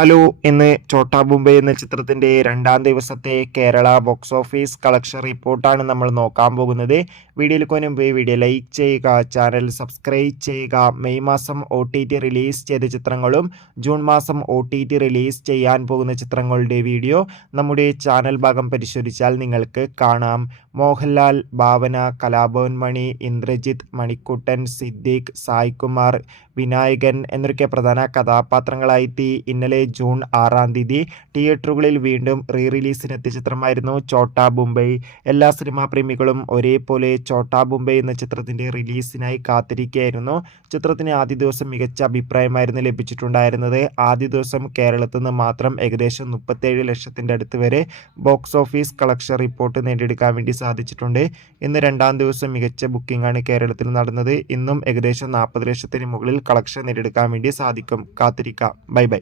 Hello ഇന്ന് ചോട്ടാ ബുംബൈ എന്ന ചിത്രത്തിന്റെ രണ്ടാം ദിവസത്തെ കേരള ബോക്സ് ഓഫീസ് കളക്ഷൻ റിപ്പോർട്ടാണ് നമ്മൾ നോക്കാൻ പോകുന്നത്. വീഡിയോയിൽ മുൻപ് വീഡിയോ ലൈക്ക് ചെയ്യുക ചാനൽ സബ്സ്ക്രൈബ് ചെയ്യുക. മെയ് മാസം ഒ റിലീസ് ചെയ്ത ചിത്രങ്ങളും ജൂൺ മാസം ഒ റിലീസ് ചെയ്യാൻ പോകുന്ന ചിത്രങ്ങളുടെ വീഡിയോ നമ്മുടെ ചാനൽ ഭാഗം പരിശോധിച്ചാൽ നിങ്ങൾക്ക് കാണാം. മോഹൻലാൽ ഭാവന കലാഭവൻ മണി ഇന്ദ്രജിത്ത് മണിക്കുട്ടൻ സിദ്ദീഖ് സായ്കുമാർ വിനായകൻ എന്നൊക്കെ പ്രധാന കഥാപാത്രങ്ങളായെത്തി ഇന്നലെ ജൂൺ ആറാം തീയതി തിയേറ്ററുകളിൽ വീണ്ടും റീ റിലീസിനെത്തിയ ചിത്രമായിരുന്നു ചോട്ടാ ബുംബൈ. എല്ലാ സിനിമാ പ്രേമികളും ഒരേപോലെ ചോട്ടാ ബുംബൈ എന്ന ചിത്രത്തിന്റെ റിലീസിനായി കാത്തിരിക്കുകയായിരുന്നു ചിത്രത്തിന് ആദ്യ ദിവസം മികച്ച അഭിപ്രായമായിരുന്നു ലഭിച്ചിട്ടുണ്ടായിരുന്നത്. ആദ്യ ദിവസം കേരളത്തിൽ നിന്ന് മാത്രം ഏകദേശം മുപ്പത്തേഴ് ലക്ഷത്തിന്റെ അടുത്ത് വരെ ബോക്സ് ഓഫീസ് കളക്ഷൻ റിപ്പോർട്ട് നേടിയെടുക്കാൻ വേണ്ടി സാധിച്ചിട്ടുണ്ട്. ഇന്ന് രണ്ടാം ദിവസം മികച്ച ബുക്കിംഗാണ് കേരളത്തിൽ നടന്നത്. ഇന്നും ഏകദേശം നാൽപ്പത് ലക്ഷത്തിന് മുകളിൽ കളക്ഷൻ നേടിയെടുക്കാൻ വേണ്ടി സാധിക്കും. കാത്തിരിക്കാം. Bye bye.